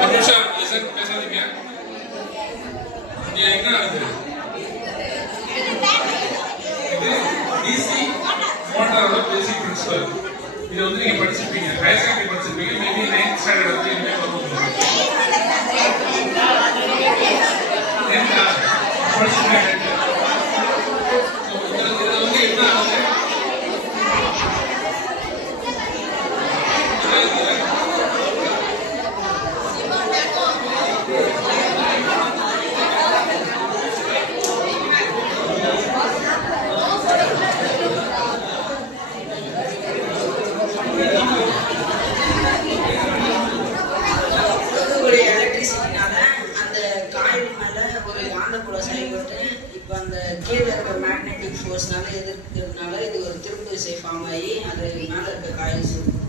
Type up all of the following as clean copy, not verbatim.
ஒரு நிமிஷம் பேசாதீங்க. என்ன ஆகுது? இது டிசி மோட்டாரோட பேசிக் பிரின்சிபல். இது வந்து நீங்க படிச்சிருப்பீங்க, ஹையர் செகண்டரி படிச்சிருப்பீங்க, மேபி 9th ஸ்டாண்டர்ட் வந்து இனிமே வரும். இப்போ அந்த கீழே இருக்க மேக்னெட்டிக் ஃபோர்ஸ்னால எதிர்க்கிறதுனால இது ஒரு திருப்பு விசை ஃபார்ம் ஆகி அது மேலே இருக்க காயில் சுடும்.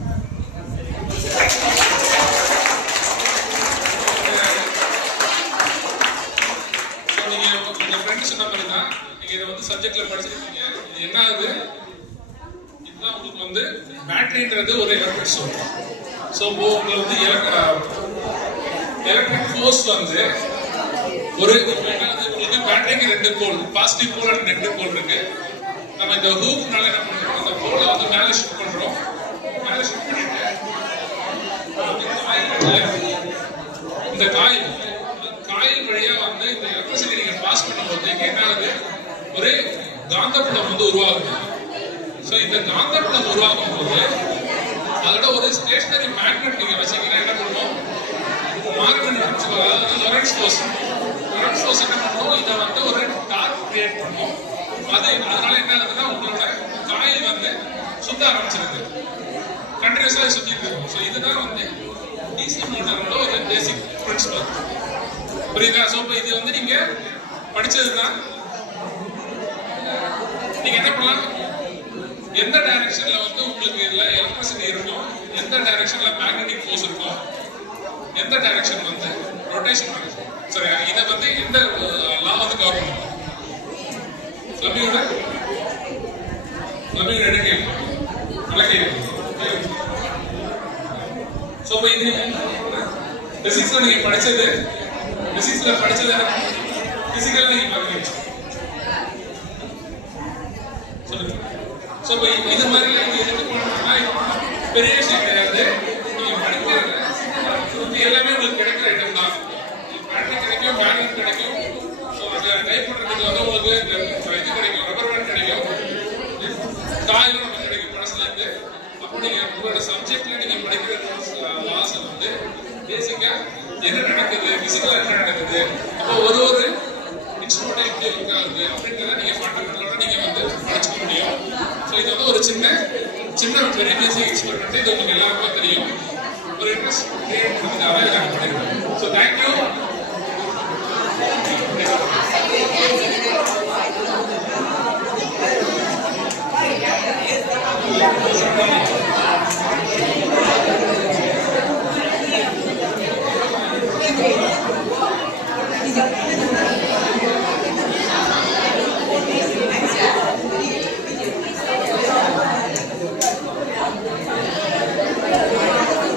நீங்க ஃப்ரெண்ட் சொன்ன மாதிரி தான் நீங்க இதை வந்து சப்ஜெக்ட்ல படிச்சிருக்கீங்க. இது என்ன ஆகுது? இதுதான் உங்களுக்கு வந்து பேட்டரின்றது ஒரு எலக்ட்ரிக் சோர்ஸ். ஸோ உங்களுக்கு வந்து எலக்ட்ரிக் ஃபோர்ஸ் வந்து ஒரு உங்களுக்கு பேட்டரிக்கு 2 போல், பாசிட்டிவ் போல் அண்ட் நெகட்டிவ் போல் இருக்கு. நம்ம இந்த ஹூக்னால என்ன பண்றோம்? அந்த போலை வந்து மேலே ஷிஃப்ட் பண்றோம். மேலே ஷிஃப்ட் பண்ணிட்டு இந்த காயில் வழியா வந்து இந்த எலக்ட்ரிசிட்டி நீங்க பாஸ் பண்ணும்போது இங்க என்ன ஆகுது? ஒரு காந்தப்புலம் வந்து உருவாகுது. ஸோ இந்த காந்தப்புலம் உருவாகும் போது அதோட ஒரு ஸ்டேஷனரி மேக்னெட் நீங்க வச்சீங்கன்னா என்ன பண்ணுவோம்? மார்பின் அதாவது லொரன்ஸ் ஃபோர்ஸ் என்ன பண்ணுவோம்? இதை வந்து ஒரு டார்க் கிரியேட் பண்ணும். அதனால என்ன ஆகுதுன்னா உங்களோட காயில் வந்து சுத்த ஆரம்பிச்சிருக்கு, கண்டினியூஸா சுத்திட்டு இருக்கும். ஸோ இதுதான் வந்து டிசி மோட்டாரோட ஒரு பேசிக் பிரின்சிபல். புரியுதா? ஸோ இப்போ இது வந்து நீங்க படிச்சதுதான். நீங்க என்ன பண்ணலாம்? எந்த டைரக்ஷன்ல வந்து உங்களுக்கு இதுல எலக்ட்ரிசிட்டி இருக்கும், எந்த டைரக்ஷன்ல மேக்னெட்டிக் ஃபோர்ஸ் இருக்கும், எந்த டைரக்ஷன் வந்து ரொட்டேஷன் இருக்கும். சரி, இதை வந்து எந்த லா வந்து கவர் பண்ணும்? லபியோட என்ன கேள்வி? கேள்வி. ஸோ இப்போ இது பிசிக்ஸ்ல நீங்க படிச்சது பிசிக்கல் நீங்க பண்ணுவீங்க. சொல்லுங்க. ஸோ இப்போ இது மாதிரி இது எதுக்கு பண்ணணும்னா பெரிய விஷயம் கிடையாது. நீங்க படிக்கிறது எல்லாமே உங்களுக்கு கிடைக்கிற ஐட்டம் தான். பேட்டரி கிடைக்கும், மேக்னெட் கிடைக்கும். ஸோ அதை டைப் பண்றதுக்கு வந்து உங்களுக்கு இது கிடைக்கும், ரப்பர் பேண்ட் கிடைக்கும், காயிலும் நமக்கு கிடைக்கும் பழசுல இருந்து. அப்போ நீங்க உங்களோட சப்ஜெக்ட்ல நீங்க படிக்கிற லாஸ் வந்து பேசிக்கா என்ன நடக்குது, பிசிக்கலா என்ன நடக்குது, அப்போ ஒரு இன்ஸ்ட்ருமெண்ட் எப்படி ஒர்க் ஆகுது அப்படின்றத நீங்க ஃபண்டமெண்டலோட நீங்க வந்து படிச்சுக்க முடியும். ஸோ இது வந்து ஒரு சின்ன பெரிய பேசிக் எக்ஸ்பெரிமெண்ட். இது உங்களுக்கு எல்லாருக்குமே தெரியும். ஒரு இன்ட்ரெஸ்ட் கிரியேட் பண்ணதுக்காக இதை நாங்கள் பண்ணிருக்கோம். So thank you.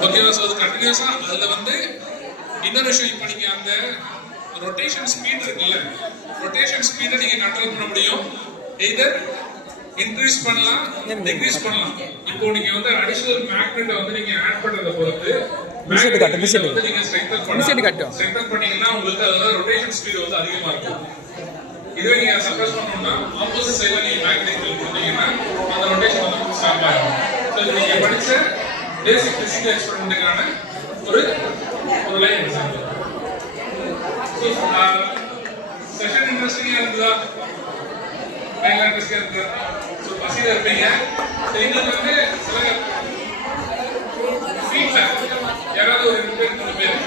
ஓகேவா? ஸோ அது கண்டினியூஸா அதுல வந்து இன்னொரு விஷயம், இப்போ நீங்க அந்த ரொட்டேஷன் ஸ்பீட் இருக்குல்ல, ரொட்டேஷன் ஸ்பீடை நீங்க கண்ட்ரோல் பண்ண முடியும். எய்தர் இன்க்ரீஸ் பண்ணலாம், டிக்ரீஸ் பண்ணலாம். இப்போ நீங்க வந்து அடிஷனல் மேக்னெட் வந்து நீங்க ஆட் பண்றத பொறுத்து வந்து நீங்க ஸ்ட்ரெங்தன் பண்ணலாம். ஸ்ட்ரெங்தன் பண்ணீங்கன்னா உங்களுக்கு அதோட ரொட்டேஷன் ஸ்பீடு வந்து அதிகமா இருக்கும். இதுவே நீங்க சப்ரஸ் பண்ணணும்னா ஆப்போசிட் சைடுல நீங்க மேக்னெட் ஃபில் பண்ணீங்கன்னா அந்த ரொட்டேஷன் வந்து ஸ்டாப் ஆகும். ஸோ இது நீங்க படிச்ச பேசிக் பிசிக்கல் எக்ஸ்பெரிமெண்ட்டுக்கான ஒரு லைன் எக்ஸாம்பிள். செஷன் இன்ட்ரெஸ்டிங்கா இருந்ததா? பயங்கர இன்ட்ரெஸ்டிங்கா இருந்ததா? ஸோ பசியில இருப்பீங்க. எங்களுக்கு வந்து சில ஃபீட்பேக் யாராவது ஒரு 2 பேர்